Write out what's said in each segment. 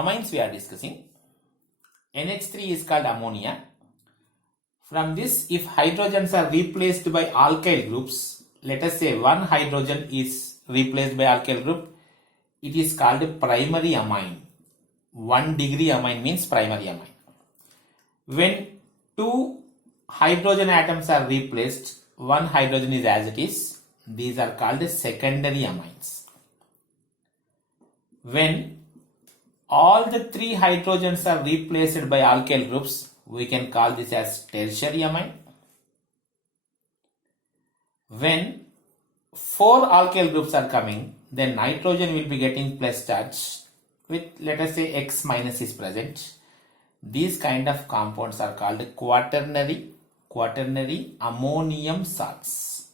amines we are discussing. NH3 is called ammonia. From this, if hydrogens are replaced by alkyl groups, let us say one hydrogen is replaced by alkyl group, it is called primary amine. 1 degree amine means primary amine. When two hydrogen atoms are replaced, one hydrogen is as it is, these are called secondary amines. When all the three hydrogens are replaced by alkyl groups, we can call this as tertiary amine. When 4 alkyl groups are coming, then nitrogen will be getting plus charge with, let us say, X minus is present. These kind of compounds are called quaternary ammonium salts.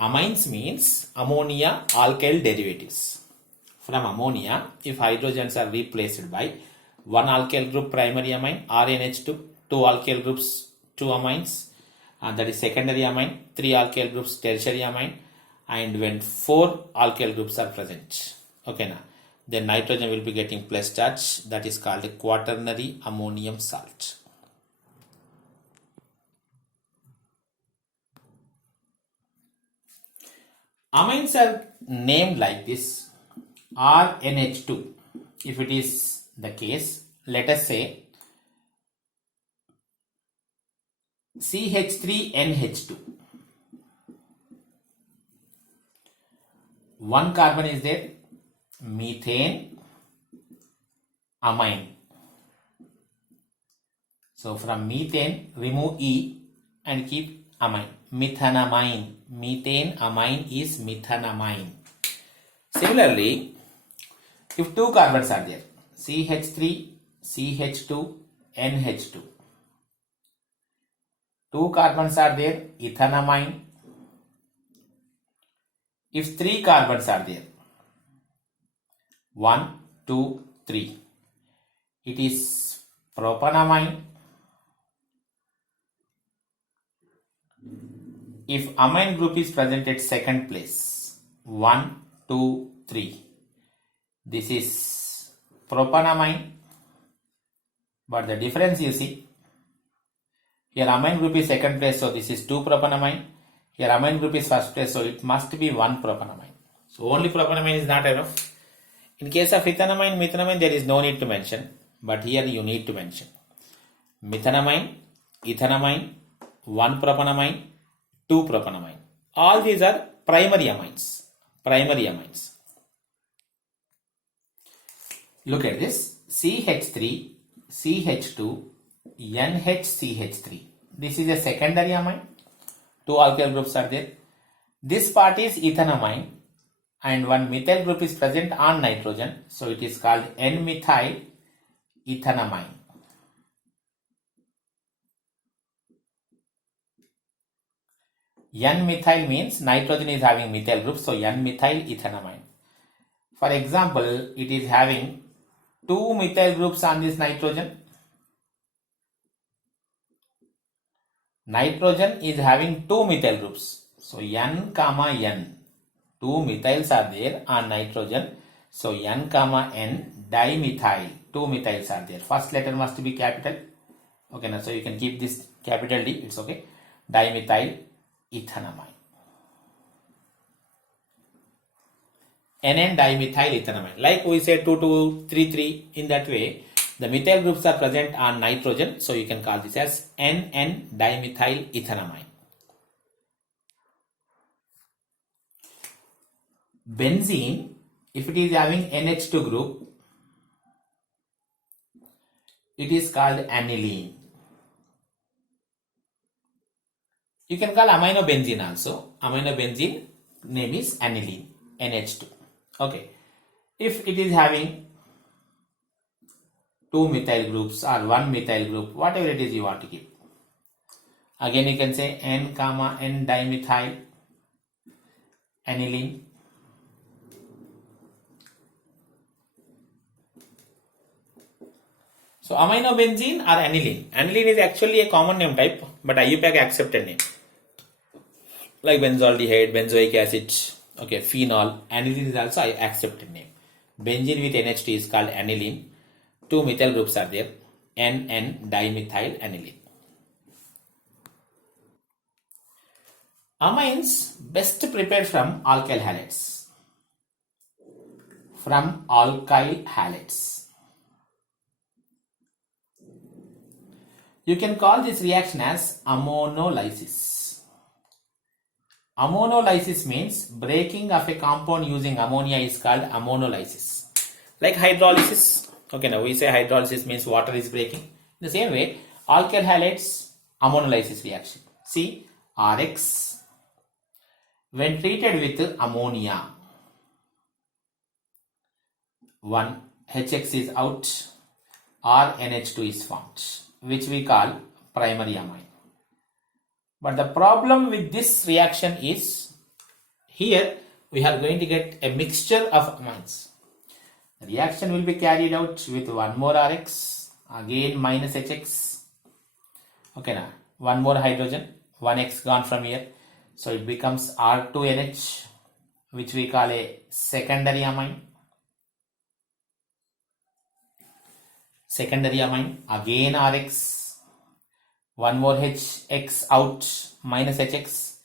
Amines means ammonia alkyl derivatives. From ammonia, if hydrogens are replaced by one alkyl group primary amine, RNH2, two alkyl groups, two amines, and that is secondary amine, 3 alkyl groups tertiary amine, and when 4 alkyl groups are present, okay, now then nitrogen will be getting plus charge, that is called quaternary ammonium salt. Amines are named like this, RNH2. If it is the case, let us say CH3NH2. One carbon is there, methane amine. So from methane, remove E and keep amine. Methanamine. Methane amine is methanamine. Similarly, if two carbons are there, CH3, CH2, NH2. Two carbons are there, ethanamine. If 3 carbons are there, 1, 2, 3, it is propanamine. If amine group is present at second place, 1, 2, 3, this is propanamine. But the difference you see, here amine group is second place, so this is 2-propanamine. Here amine group is first place, so it must be 1-propanamine. So only propanamine is not enough. In case of ethanamine, methanamine, there is no need to mention, but here you need to mention. Methanamine, ethanamine, 1-propanamine, 2-propanamine. All these are primary amines. Primary amines. Look at this. CH3, CH2, NHCH3. This is a secondary amine. 2 alkyl groups are there. This part is ethanamine and one methyl group is present on nitrogen. So it is called N-methyl ethanamine. N-methyl means nitrogen is having methyl group, so N-methyl ethanamine. For example, it is having 2 methyl groups on this nitrogen. Nitrogen is having 2 methyl groups. So N, N. 2 methyls are there on nitrogen. So N, N, dimethyl. 2 methyls are there. First letter must be capital. Okay, now so you can keep this capital D. It's okay. Dimethyl ethanamine. NN dimethyl ethanamine. Like we said 2, 2, 3, 3. In that way, the methyl groups are present on nitrogen, so you can call this as NN dimethyl ethanamine. Benzene, if it is having NH2 group, it is called aniline. You can call aminobenzene also. Aminobenzene name is aniline, NH2. Okay. If it is having 2 methyl groups or 1 methyl group, whatever it is you want to keep. Again you can say N, N dimethyl aniline. So aminobenzene or aniline. Aniline is actually a common name type, but IUPAC accepted name. Like benzaldehyde, benzoic acid, Okay, phenol. Aniline is also accepted name. Benzene with NH2 is called aniline. Two methyl groups are there. N dimethyl aniline. Amines best prepared from alkyl halides. From alkyl halides. You can call this reaction as ammonolysis. Ammonolysis means breaking of a compound using ammonia is called ammonolysis. Like hydrolysis. Okay, now we say hydrolysis means water is breaking. In the same way, alkyl halides ammonolysis reaction. See, Rx when treated with ammonia, 1 HX is out, RNH2 is formed, which we call primary amine. But the problem with this reaction is, here we are going to get a mixture of amines. The reaction will be carried out with one more Rx, again minus HX. Okay, now one more hydrogen, 1X gone from here. So it becomes R2NH, which we call a secondary amine. Secondary amine, again Rx, one more HX out, minus HX.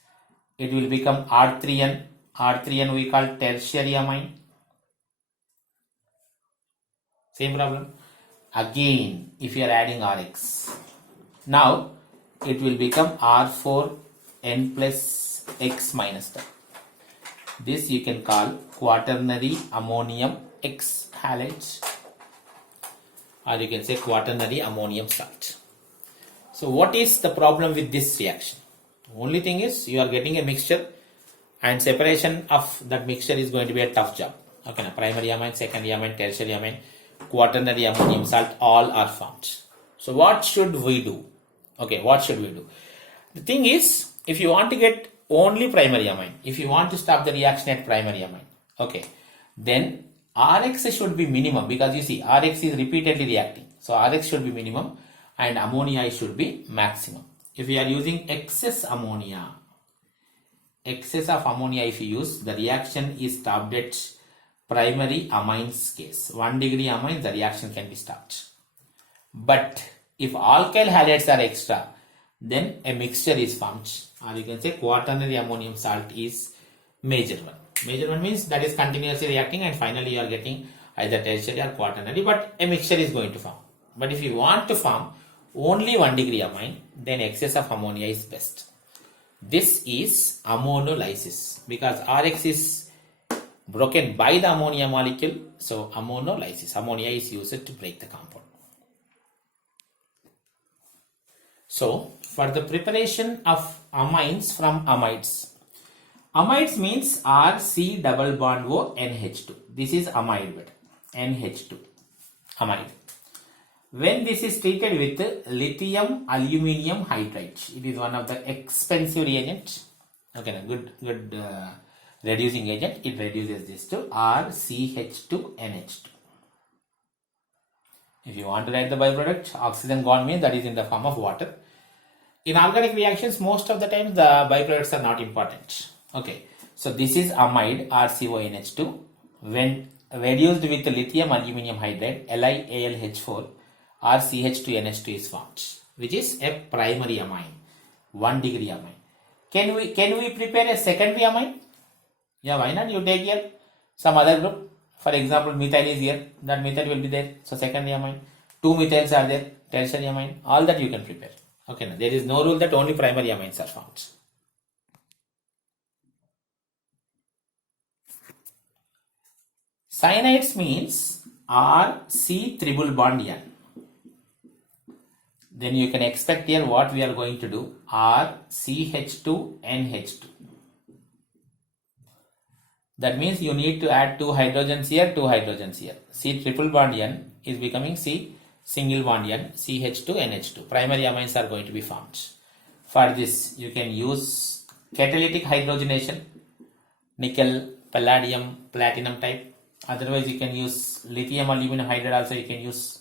It will become R3N. R3N we call tertiary amine. Same problem. Again, if you are adding Rx, now it will become R4N plus X minus 10. This you can call quaternary ammonium X halide, or you can say quaternary ammonium salt. So what is the problem with this reaction? The only thing is you are getting a mixture, and separation of that mixture is going to be a tough job. Okay, now primary amine, secondary amine, tertiary amine, quaternary ammonium salt, all are formed. So what should we do? Okay, what should we do? The thing is, if you want to get only primary amine, if you want to stop the reaction at primary amine, okay, then Rx should be minimum, because you see Rx is repeatedly reacting. So Rx should be minimum and ammonia should be maximum. If you are using excess of ammonia if you use, the reaction is stopped at primary amines case. 1 degree amine, the reaction can be stopped. But if alkyl halides are extra, then a mixture is formed, or you can say quaternary ammonium salt is major one. Major one means that is continuously reacting and finally you are getting either tertiary or quaternary, but a mixture is going to form. But if you want to form only 1 degree amine, then excess of ammonia is best. This is ammonolysis, because Rx is broken by the ammonia molecule. So ammonolysis, ammonia is used to break the compound. So for the preparation of amines from amides, amides means RC double bond O NH2. This is amide bed, NH2, amide. When this is treated with lithium aluminium hydride, it is one of the expensive reagent. Okay, good reducing agent. It reduces this to RCH2NH2. If you want to write the byproduct, oxygen gone means that is in the form of water. In organic reactions, most of the times the byproducts are not important. Okay, so this is amide RCONH2. When reduced with lithium aluminium hydride LiAlH4, RCH2NH2 is formed, which is a primary amine, 1 degree amine. Can we prepare a secondary amine? Yeah, why not? You take here some other group. For example, methyl is here. That methyl will be there. So secondary amine. 2 methyls are there. Tertiary amine. All that you can prepare. Okay, now there is no rule that only primary amines are found. Cyanides means RC triple bond N. Then you can expect here what we are going to do, RCH2NH2. That means you need to add 2 hydrogens here, 2 hydrogens here. C triple bond N is becoming C single bond N, CH2NH2. Primary amines are going to be formed. For this, you can use catalytic hydrogenation, nickel, palladium, platinum type. Otherwise, you can use lithium aluminum hydride also. You can use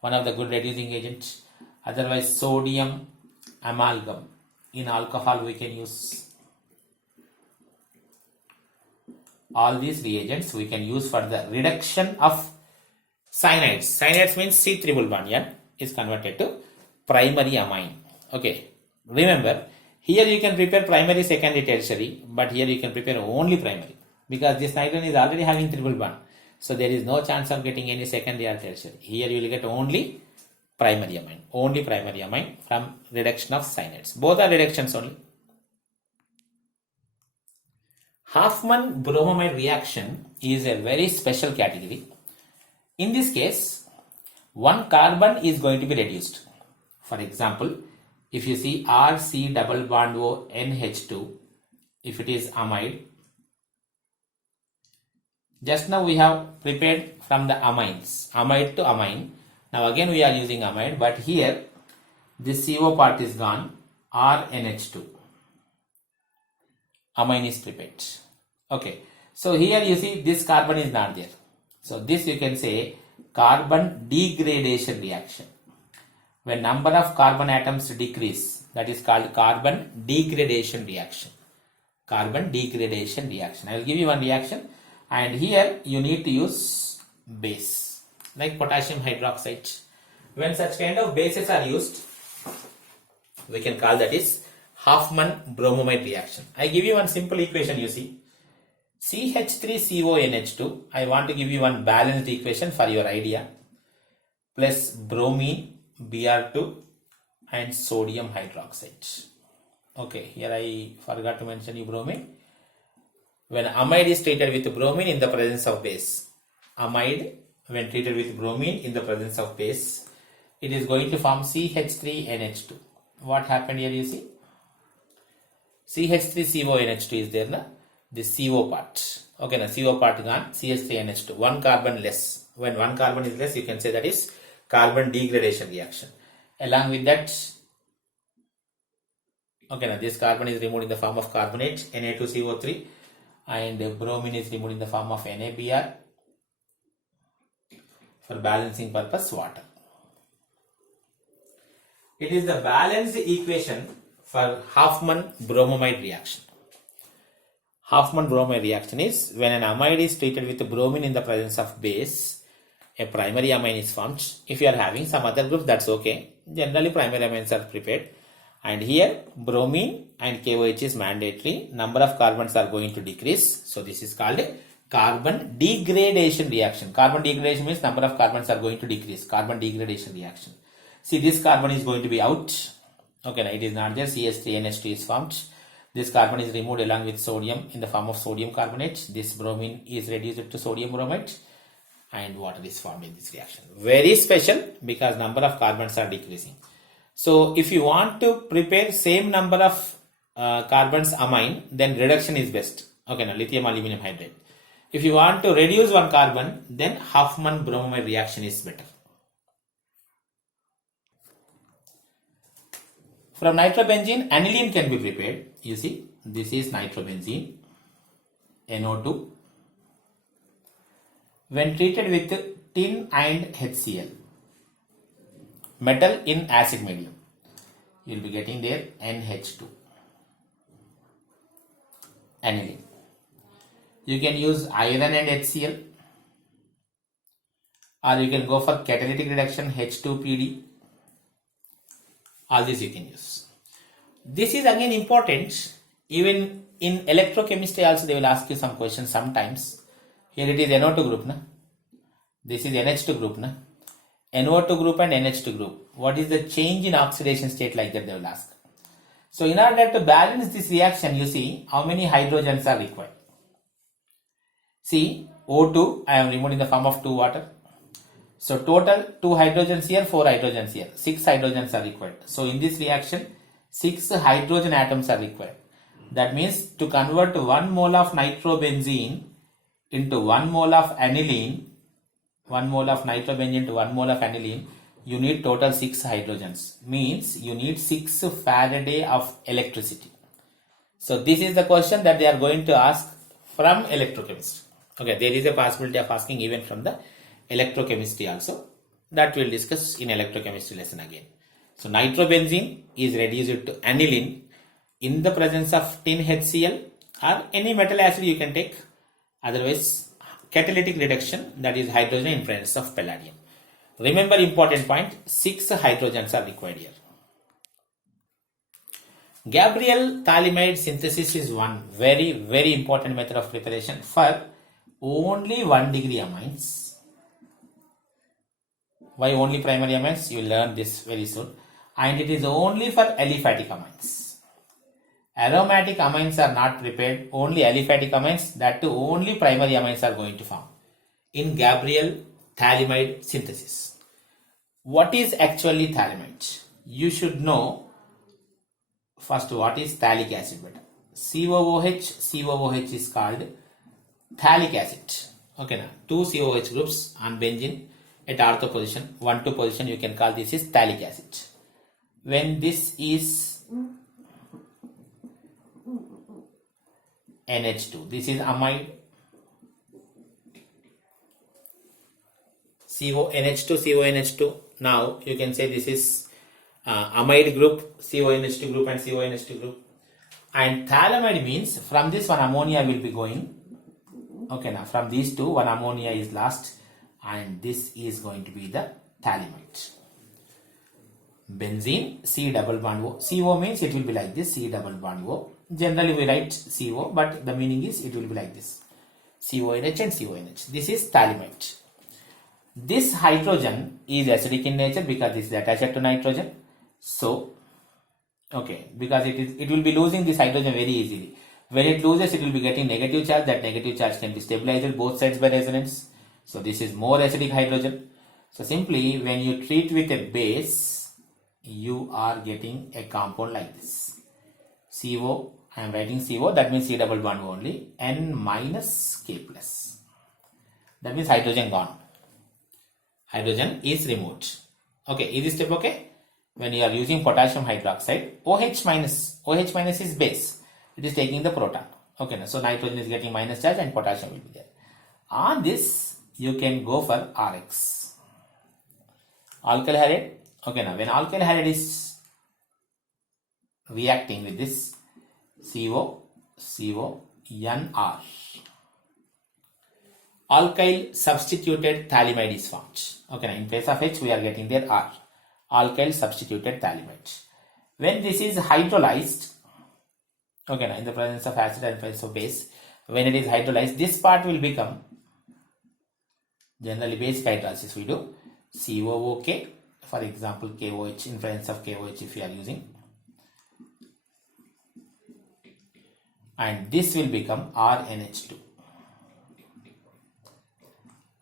one of the good reducing agents. Otherwise, sodium amalgam. In alcohol, we can use. all these reagents we can use for the reduction of cyanides. Cyanides means C triple bond N is converted to primary amine. Okay, remember here you can prepare primary, secondary, tertiary, but here you can prepare only primary because this nitrogen is already having triple bond. So there is no chance of getting any secondary or tertiary. Here you will get only primary amine from reduction of cyanides. Both are reductions only. Hofmann bromamide reaction is a very special category. In this case, one carbon is going to be reduced. For example, if you see RC double bond O NH2, if it is amide, just now we have prepared from the amines, amide to amine. Now again we are using amide, but here this CO part is gone, RNH2. Amine is prepared. Okay, so here you see this carbon is not there. So this you can say carbon degradation reaction. When number of carbon atoms decrease, that is called carbon degradation reaction. Carbon degradation reaction. I will give you one reaction, and here you need to use base like potassium hydroxide. When such kind of bases are used, we can call that is Hofmann bromamide reaction. I give you one simple equation, you see. CH3CONH2, I want to give you one balanced equation for your idea, plus bromine Br2 and sodium hydroxide. Okay, here I forgot to mention you bromine. When amide is treated with bromine in the presence of base, amide when treated with bromine in the presence of base, it is going to form CH3NH2. What happened here, you see? CH3CONH2 is there, na? This CO part. Okay, now CO part gone, CH3NH2. One carbon less. When one carbon is less, you can say that is carbon degradation reaction. Along with that, okay, now this carbon is removed in the form of carbonate, Na2CO3, and bromine is removed in the form of NaBr. For balancing purpose, water. It is the balanced equation for Hofmann bromamide reaction. Hofmann bromamide reaction is when an amide is treated with bromine in the presence of base, a primary amine is formed. If you are having some other groups, that's okay. Generally, primary amines are prepared. And here, bromine and KOH is mandatory. Number of carbons are going to decrease. So, this is called carbon degradation reaction. Carbon degradation means number of carbons are going to decrease. Carbon degradation reaction. See, this carbon is going to be out. Okay, now it is not there. CH3NH2 is formed. This carbon is removed along with sodium in the form of sodium carbonate. This bromine is reduced to sodium bromide and water is formed in this reaction. Very special because number of carbons are decreasing. So, if you want to prepare same number of carbons amine, then reduction is best. Okay, now lithium aluminum hydride. If you want to reduce one carbon, then Hofmann bromamide reaction is better. From nitrobenzene, aniline can be prepared. You see, this is nitrobenzene, NO2. When treated with tin and HCl, metal in acid medium, you will be getting there NH2, aniline. You can use iron and HCl, or you can go for catalytic reduction H2PD. All this you can use. This is again important. Even in electrochemistry also they will ask you some questions sometimes. Here it is NO2 group, na? This is NH2 group, na? NO2 group and NH2 group. What is the change in oxidation state, like that they will ask. So in order to balance this reaction, you see how many hydrogens are required. See, O2 I am removed in the form of 2 water. So total 2 hydrogens here, 4 hydrogens here. 6 hydrogens are required. So in this reaction, 6 hydrogen atoms are required. That means to convert 1 mole of nitrobenzene into 1 mole of aniline, 1 mole of nitrobenzene to 1 mole of aniline, you need total 6 hydrogens. Means you need 6 Faraday of electricity. So this is the question that they are going to ask from electrochemistry. Okay, there is a possibility of asking even from the electrochemistry also. That we'll discuss in electrochemistry lesson again. So nitrobenzene is reduced to aniline in the presence of tin HCl or any metal acid you can take, Otherwise, catalytic reduction, that is hydrogen in presence of palladium. Remember important point, 6 hydrogens are required here. Gabriel thalamide synthesis is one very important method of preparation for only 1 degree amines. Why only primary amines? You will learn this very soon. And it is only for aliphatic amines. Aromatic amines are not prepared, only aliphatic amines, that too only primary amines are going to form in Gabriel thalamide synthesis. What is actually thalamide? You should know first what is phthalic acid. COOH is called phthalic acid. Okay, now 2 COOH groups on benzene at ortho position, 1,2 position, you can call this is phthalic acid. When this is NH2, this is amide, CONH2. Now you can say this is amide group, CONH2 group and CONH2 group. And thalamide means from this one ammonia will be going. Okay, now from these two one ammonia is lost, and this is going to be the thalamide. Benzene, C double bond O. CO means it will be like this, C double bond O. Generally we write CO, but the meaning is it will be like this, CONH and CONH. This is thalamide. This hydrogen is acidic in nature because this is attached to nitrogen. So, okay, because it will be losing this hydrogen very easily. When it loses, it will be getting negative charge. That negative charge can be stabilized both sides by resonance. So this is more acidic hydrogen. So simply when you treat with a base, you are getting a compound like this. CO, I am writing CO, that means C double bond only, N minus K plus. That means hydrogen gone. Hydrogen is removed. Okay, is this step okay? When you are using potassium hydroxide, OH minus is base. It is taking the proton. Okay, now, so nitrogen is getting minus charge and potassium will be there. On this, you can go for RX. Alkyl halide. Okay, now when alkyl halide is reacting with this NR, alkyl substituted thalamide is formed. Okay, now in place of H we are getting there R. Alkyl substituted thalamide. When this is hydrolyzed, okay, now in the presence of acid and presence of base, when it is hydrolyzed, this part will become, generally basic hydrolysis we do, COOK, for example KOH, in presence of KOH if you are using, and this will become RNH2.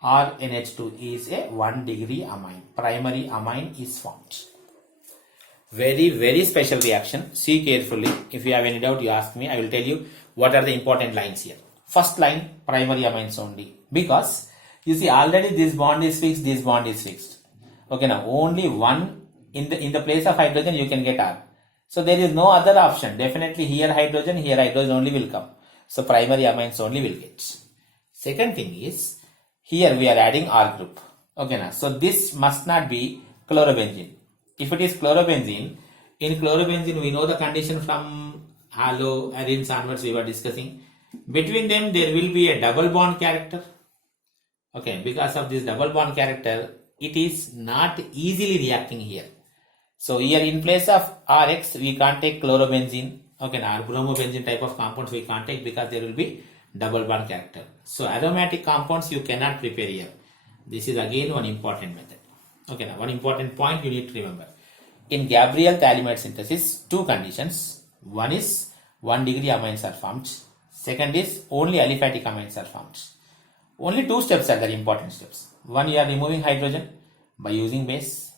RNH2 is a 1 degree amine. Primary amine is formed. Very special reaction. See carefully. If you have any doubt, you ask me. I will tell you what are the important lines here. First line, primary amines only. Because you see already this bond is fixed, this bond is fixed. Okay, now only one in the place of hydrogen you can get R. So there is no other option. Definitely here hydrogen only will come. So primary amines only will get. Second thing is, here we are adding R group. Okay, now so this must not be chlorobenzene. If it is chlorobenzene, in chlorobenzene we know the condition from halo, arenes onwards we were discussing. Between them there will be a double bond character. Okay, because of this double bond character, it is not easily reacting here. So here in place of RX we can't take chlorobenzene. Okay, now bromobenzene type of compounds we can't take because there will be double bond character. So aromatic compounds you cannot prepare here. This is again one important method. Okay, now one important point you need to remember. In Gabriel thalamide synthesis, two conditions. One is 1 degree amines are formed. Second is only aliphatic amines are formed. Only two steps are the important steps. One, you are removing hydrogen by using base.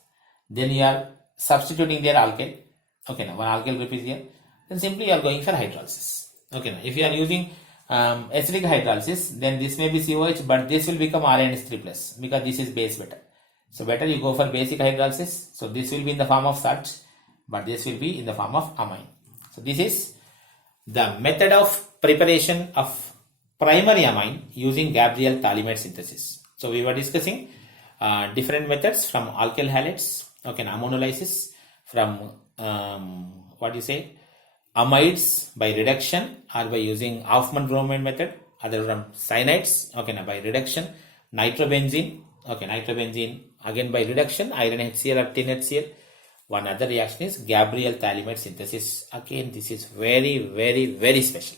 Then you are substituting their alkyl. Okay, now one alkyl group is here. Then simply you are going for hydrolysis. Okay, now if you are using acidic hydrolysis, then this may be COH, but this will become RNH3 plus because this is base better. So better you go for basic hydrolysis. So this will be in the form of salt, but this will be in the form of amine. So this is the method of preparation of primary amine using Gabriel thalamide synthesis. So we were discussing different methods from alkyl halides, okay, ammonolysis, from amides by reduction or by using Hofmann bromide method, other from cyanides, okay, now by reduction, nitrobenzene, okay, nitrobenzene again by reduction, iron HCl or tin HCl. One other reaction is Gabriel Thallimide synthesis. Again, this is very, very, very special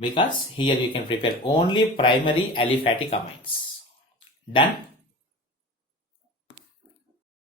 because here you can prepare only primary aliphatic amines. Done.